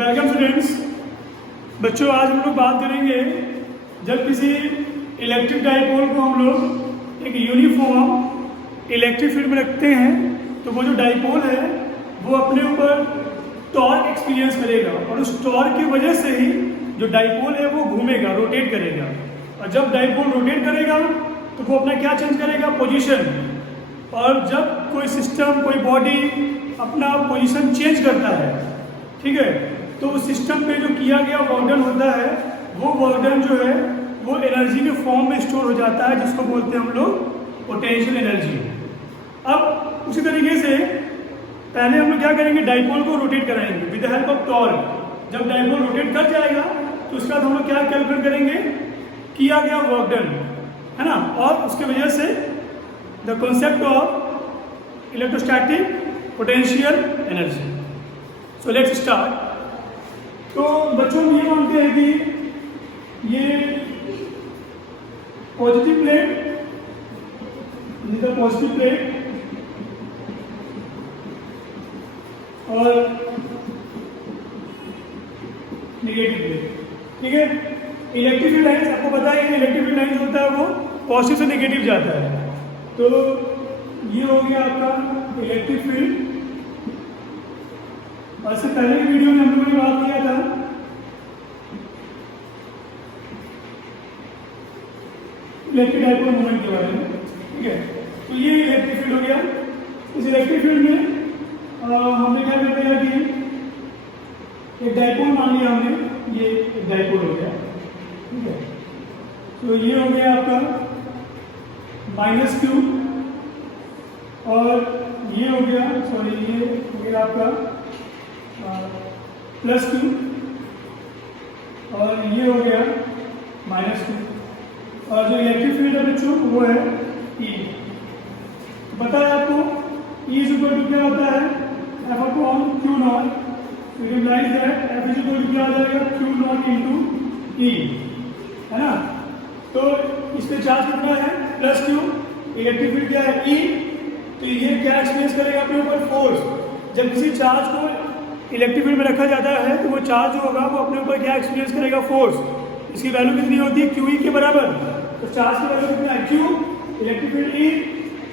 Welcome students. बच्चों, आज हम लोग बात करेंगे जब किसी इलेक्ट्रिक डाइपोल को हम लोग एक यूनिफॉर्म इलेक्ट्रिक फील्ड में रखते हैं तो वो जो डाइपोल है वो अपने ऊपर टॉर्क एक्सपीरियंस करेगा और उस टॉर्क की वजह से ही जो डाइपोल है वो घूमेगा, रोटेट करेगा। और जब डाइपोल रोटेट करेगा तो वो अपना क्या चेंज करेगा? पोजीशन। और जब कोई सिस्टम, कोई बॉडी अपना पोजीशन चेंज करता है, ठीक है, तो उस सिस्टम पे जो किया गया वर्क डन होता है वो वर्क डन जो है वो एनर्जी के फॉर्म में स्टोर हो जाता है, जिसको बोलते हैं हम लोग पोटेंशियल एनर्जी। अब उसी तरीके से पहले हम लोग क्या करेंगे? डाइपोल को रोटेट कराएंगे with the help of torque. जब डाइपोल रोटेट कर जाएगा तो उसके बाद हम लोग क्या कैलकुलेट करेंगे? किया गया वर्क डन, है ना। और उसके वजह से the concept of electrostatic potential energy. So let's start. तो बच्चों हम ये मानते हैं कि ये पॉजिटिव प्लेट, पॉजिटिव प्लेट और नेगेटिव प्लेट, ठीक है। इलेक्ट्रिक फील्ड लाइन्स आपको पता है, इलेक्ट्रिक फील्ड लाइन्स होता है वो पॉजिटिव से नेगेटिव जाता है। तो ये हो गया आपका इलेक्ट्रिक फील्ड। और इससे पहले की वीडियो में हम लोगों ने बात किया था इलेक्ट्रिक डाइपोल मोमेंट के बारे में, ठीक है। तो ये इलेक्ट्रिक फील्ड हो गया। इस इलेक्ट्रिक फील्ड में हमने क्या करते हैं कि एक डाइपोल मान लिया हमने, ये एक डाइपोल हो गया, ठीक है। तो ये हो गया आपका -q और ये हो गया, सॉरी, ये हो गया आपका +q और ये हो गया -q। और जो इलेक्ट्रिक फील्ड है बच्चों वो है E। पता है आपको E = क्या होता है? F/Q0। तो इट इम्प्लाइज दैट F क्या आ जाएगा? Q0 × E, है ना। तो इस पे चार्ज कितना है? +q। इलेक्ट्रिक फील्ड क्या है? E। तो ये क्या एक्सपीरियंस करेगा अपने ऊपर? फोर्स। जब किसी चार्ज को इलेक्ट्रिक फील्ड में रखा जाता है तो वो चार्ज जो होगा वो अपने ऊपर क्या एक्सपीरियंस करेगा? फोर्स। इसकी वैल्यू कितनी होती है? QE के बराबर। तो चार्ज की वैल्यू कितना है? Q, इलेक्ट्रिक फील्ड E,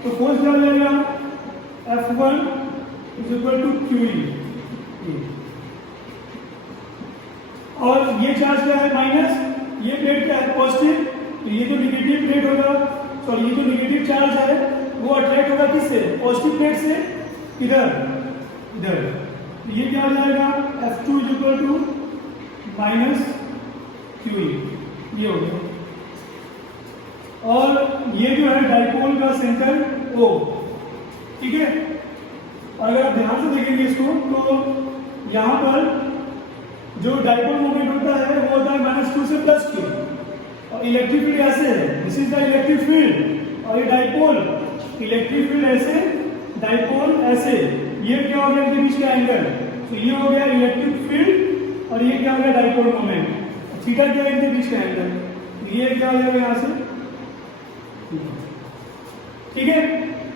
तो फोर्स क्या हो जाएगा? F1 = QE। और ये चार्ज क्या है? माइनस। ये प्लेट क्या है? पॉजिटिव। तो ये जो निगेटिव प्लेट होगा, सॉरी, ये जो निगेटिव चार्ज है वो अट्रैक्ट होगा किससे? पॉजिटिव प्लेट से। इधर इधर। तो ये क्या हो जाएगा? F2 = -QE। ये हो गया। और ये जो है डाइपोल का सेंटर O, ठीक है। और अगर आप ध्यान से देखेंगे इसको तो यहाँ पर जो डाइपोल मोमेंट होता है वो होता है -q से +q। और इलेक्ट्रिक फील्ड ऐसे है, this is the electric field. और ये डाइपोल, इलेक्ट्रिक फील्ड ऐसे, डाइपोल ऐसे। ये क्या हो गया इनके बीच का एंगल? तो ये हो गया इलेक्ट्रिक फील्ड और ये क्या हो गया? Dipole moment. थीटा क्या है इनके बीच का एंगल? ये क्या हो जाएगा यहाँ से? ठीक है।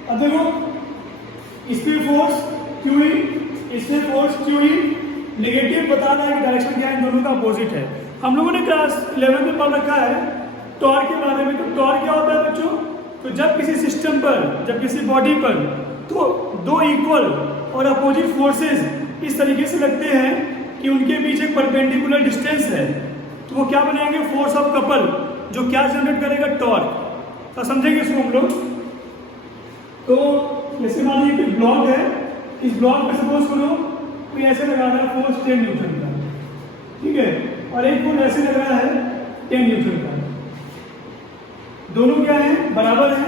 अब देखो, इस पे फोर्स QE, इस पे फोर्स QE। नेगेटिव बता रहा है कि डायरेक्शन क्या है, इन दोनों का अपोजिट है। हम लोगों ने क्लास 11 में पढ़ रखा है टॉर्क के बारे में। तो टॉर्क क्या होता है बच्चों? तो जब किसी सिस्टम पर, जब किसी बॉडी पर तो दो इक्वल और अपोजिट फोर्सेस इस तरीके से लगते हैं कि उनके बीच एक परपेंडिकुलर डिस्टेंस है, तो वो क्या बनाएंगे? फोर्स ऑफ कपल, जो क्या जनरेट करेगा? टॉर्क। तो समझेंगे इसको हम लोग। तो जैसे मान लीजिए कोई ब्लॉक है, इस ब्लॉक पे सपोज करो कोई ऐसे लगा रहा है फोर्स 10 न्यूटन का, ठीक है, और एक फोर्स ऐसे लग रहा है 10 न्यूटन का। दोनों क्या है? बराबर है।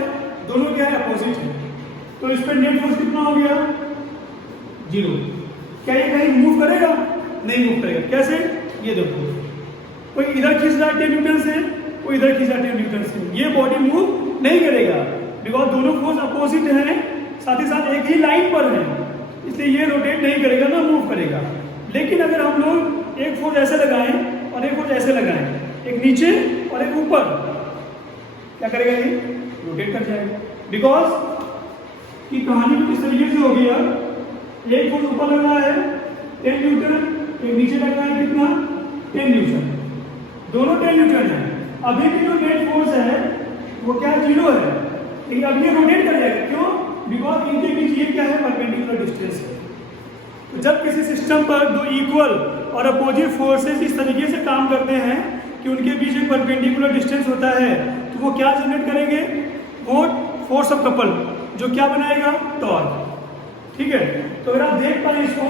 दोनों क्या है? अपोजिट है। तो इस पर नेट फोर्स कितना हो गया? 0। क्या ये कहीं मूव करेगा? नहीं मूव करेगा। कैसे? ये देखो, कोई इधर खींच रहा है 10 न्यूटन से, कोई इधर खींच रहा है 10 न्यूटन से, ये बॉडी मूव नहीं करेगा बिकॉज दोनों फोर्स अपोजिट हैं, साथ ही साथ एक ही लाइन पर है, इसलिए ये रोटेट नहीं करेगा, ना मूव करेगा। लेकिन अगर हम लोग एक फोर्स ऐसे लगाएं और एक फोर्स ऐसे लगाएं, एक नीचे और एक ऊपर, क्या करेगा? ये रोटेट कर जाएगा। बिकॉज की कहानी कुछ इस तरीके से होगी यार, एक फोर्स ऊपर लग रहा है 10 न्यूटन, एक नीचे लग रहा है कितना 10 न्यूटन, दोनों 10 न्यूटन है। अभी भी जो नेट फोर्स है वो क्या 0 है, लेकिन अब ये रोटेट कर जाएगा, क्यों? बिकॉज इनके बीच ये क्या है परपेंडिकुलर डिस्टेंस है। तो जब किसी सिस्टम पर दो इक्वल और अपोजिट फोर्सेस इस तरीके से काम करते हैं कि उनके बीच एक परपेंडिकुलर डिस्टेंस होता है, तो वो क्या जनरेट करेंगे, वो फोर्स ऑफ कपल, जो क्या बनाएगा टॉर्क। ठीक है, तो अगर आप देख पाए इसको,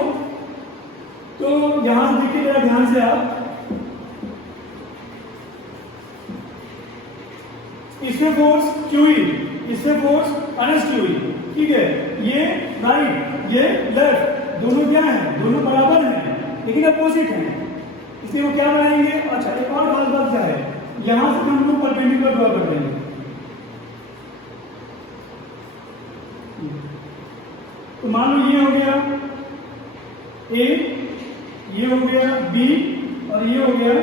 तो यहां से देखिए जरा ध्यान से आप, इसमें फोर्स QE, इसमें फोर्स QE, ठीक है, ये राइट ये लेफ्ट, दोनों क्या है, दोनों बराबर हैं लेकिन अपोजिट हैं, इसलिए वो क्या बनाएंगे। अच्छा, एक और खास बात क्या है, यहां से हम लोग परपेंडिकुलर ड्रॉ कर देंगे, तो मान लो ये हो गया A, ये हो गया B और ये हो गया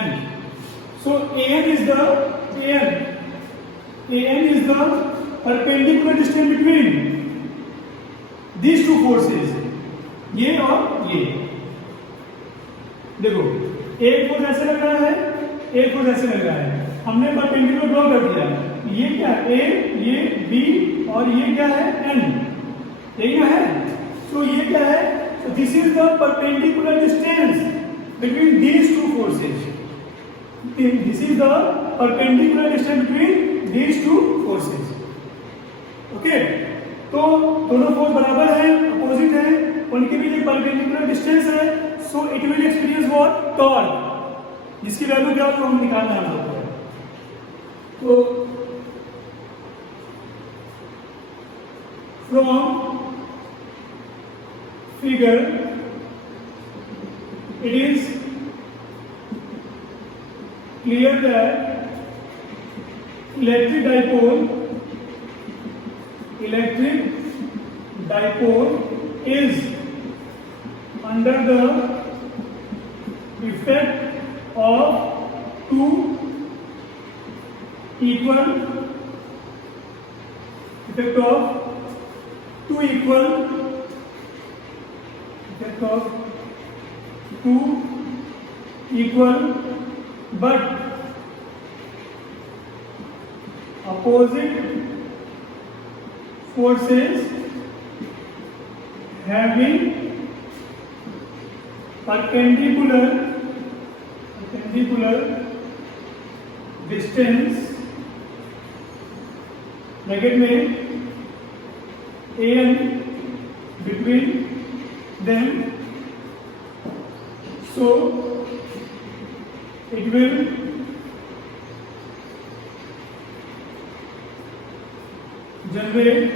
M। So AN is the perpendicular distance between these two forces, ये और ये। देखो एक फोर्स ऐसे लग रहा है, एक फोर्स ऐसे लग रहा है, हमने परपेंडिकुलर ड्रॉ कर दिया, ये क्या A, ये B और ये क्या है N, यही ना है। तो ये क्या है, this is the perpendicular distance between these two forces, this is the perpendicular distance between these two forces। Okay, तो दोनों फोर्स बराबर है, अपोजिट है, उनके बीच एक परपेंडिकुलर डिस्टेंस है, so it will experience what torque, जिसकी वैल्यू क्या होगी हम निकालना है हमको। तो from figure it is clear that electric dipole is under the effect of two equal but opposite forces having perpendicular distance bracket में AN between them, so it will generate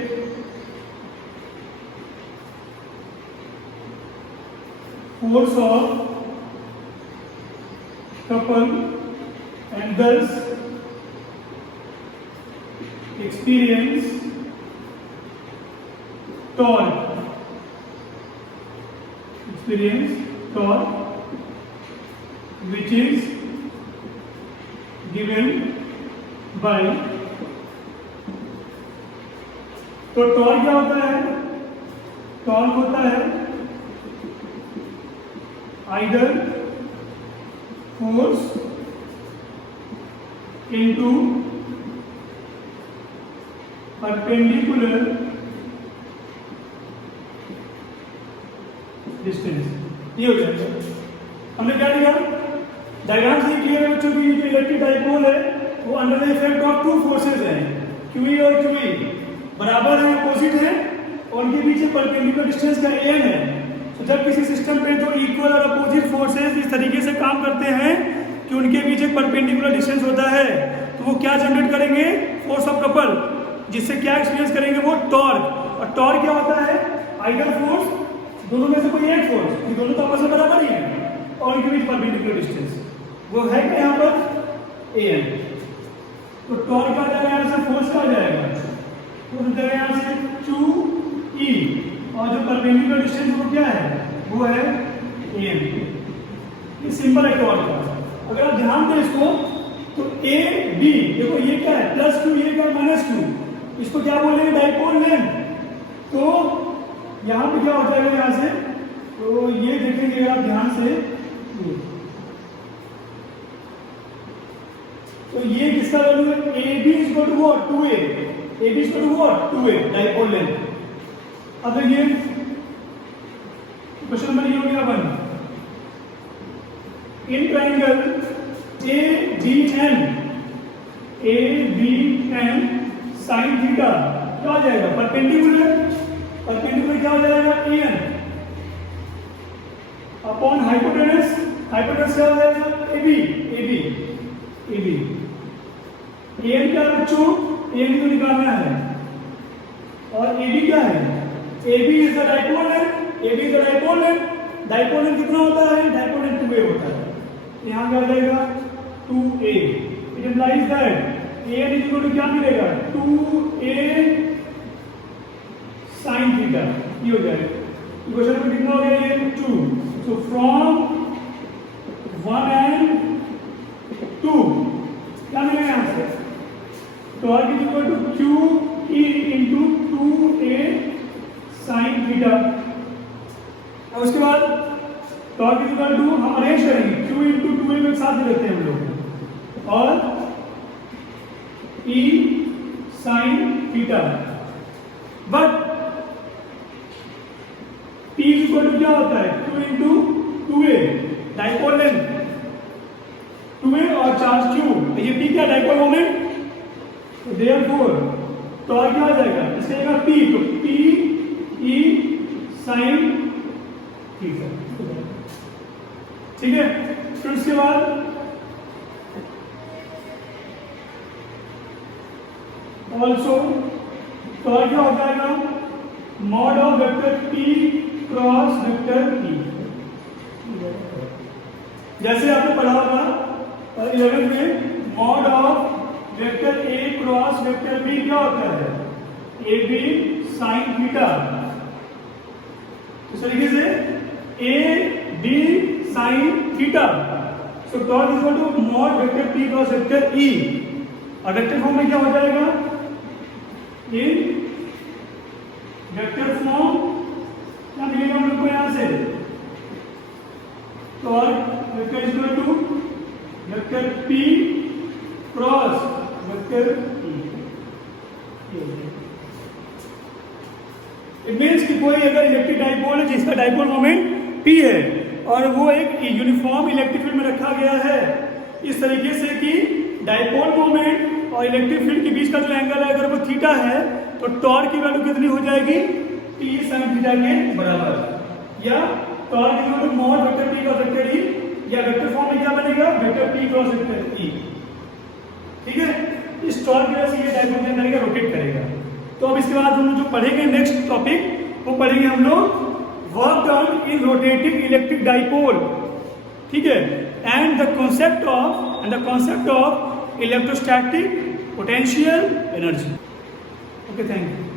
force of couple and thus experience torque, which is given by, तो torque क्या होता है, torque होता है either force into perpendicular distance, ये हो जाएगा। हमने क्या लिया, डायग्राम से क्लियर है बच्चों की, जो इलेक्ट्रिक डाइपोल है वो under the effect of two forces हैं, QE और QE बराबर है, अपोजिट है, और उनके बीच परपेंडिकुलर डिस्टेंस का AN है। तो जब किसी सिस्टम पे दो इक्वल और अपोजिट फोर्सेज इस तरीके से काम करते हैं कि उनके बीच एक परपेंडिकुलर डिस्टेंस होता है, तो वो क्या जनरेट करेंगे, फोर्स ऑफ कपल, जिससे क्या एक्सपीरियंस करेंगे, वो टॉर्क। और टॉर्क क्या होता है, आइदर फोर्स, दोनों में से कोई एक फोर्स, ये दोनों तो आपस में बराबर ही है, और उनके बीच परपेंडिकुलर डिस्टेंस, वो है क्या यहाँ पर AN। तो टॉर्क आ जाएगा यहाँ से, फोर्स का आ जाएगा, तो यहाँ से 2E, और जो परपेंडिकुलर डिस्टेंस वो क्या है, वो है AN। ये सिंपल है टॉर्क का। अगर आप ध्यान दें इसको, तो AB, देखो ये क्या है +2, ये क्या है -2, इसको क्या बोलेंगे, डाइपोल लेंथ। तो यहाँ पे क्या हो जाएगा, यहाँ से तो ये आप ध्यान से। तो ये किसका वैल्यू है? A B is equal to what? 2a। A B is equal to what? 2a dipole length. अब देखिए क्वेश्चन नंबर ये हो गया 1। In triangle ABN sine theta क्या हो जाएगा? परपेंडिकुलर। परपेंडिकुलर क्या हो जाएगा? AN upon hypotenuse. हाइपोटेनस क्या हो जाएगा? AB। AN क्या है बच्चों? AN को निकालना है। और AB क्या है? AB is the dipole length. AB is the dipole length. Dipole length कितना होता है? डाइपोल लेंथ 2a होता है। यहाँ क्या हो जाएगा? 2a। It implies that AN is equal to क्या मिलेगा? 2a sine theta. ये हो जाएगा। क्वेश्चन में कितना हो गया? ये 2। सो फ्रॉम 1 and 2 क्या मिलेगा यहाँ से? Torque is equal to QE into 2a sine theta. और उसके बाद टॉर्क इज इक्वल टू हम अरेंज करेंगे Q इंटू 2a में साथ में रखते हैं हम लोग, और E sine theta. But P is equal to क्या होता है? Q into 2a dipole length 2a और चार्ज Q। ये P क्या? Dipole moment. देयरफॉर टॉर्क क्या आ जाएगा? इसका जगह P, तो P E साइन थीटा। ठीक है। फिर उसके बाद ऑल्सो टॉर्क क्या हो जाएगा? Mod of vector P cross vector P। जैसे आपने पढ़ा होगा 11th में, mod of vector A cross vector B क्या होता है? AB sine theta. इस तरीके से AB sine theta. So torque is equal to mod vector P cross vector E। और वेक्टर फॉर्म में क्या हो जाएगा? इन वेक्टर फॉर्म क्या मिलेगा हम लोग को यहाँ से? Torque vector is equal to vector P cross vector E। It means कि कोई अगर इलेक्ट्रिक डाइपोल है जिसका डाइपोल मोमेंट P है और वो एक यूनिफॉर्म इलेक्ट्रिक फील्ड में रखा गया है इस तरीके से कि डाइपोल मोमेंट और इलेक्ट्रिक फील्ड के बीच का जो एंगल है अगर वो थीटा है तो टॉर्क की वैल्यू कितनी हो जाएगी? P sin थीटा के बराबर। या torque is equal to mod vector P cross vector E, या वेक्टर फॉर्म में क्या बनेगा? Vector P cross vector E। ठीक है। इस टॉर्क की वजह से ये डाइपोल क्या करेगा? रोटेट करेगा। तो अब इसके बाद हम लोग जो पढ़ेंगे नेक्स्ट टॉपिक वो पढ़ेंगे हम लोग work done in rotating electric dipole. ठीक है। And the concept of electrostatic potential energy. Okay, thank you.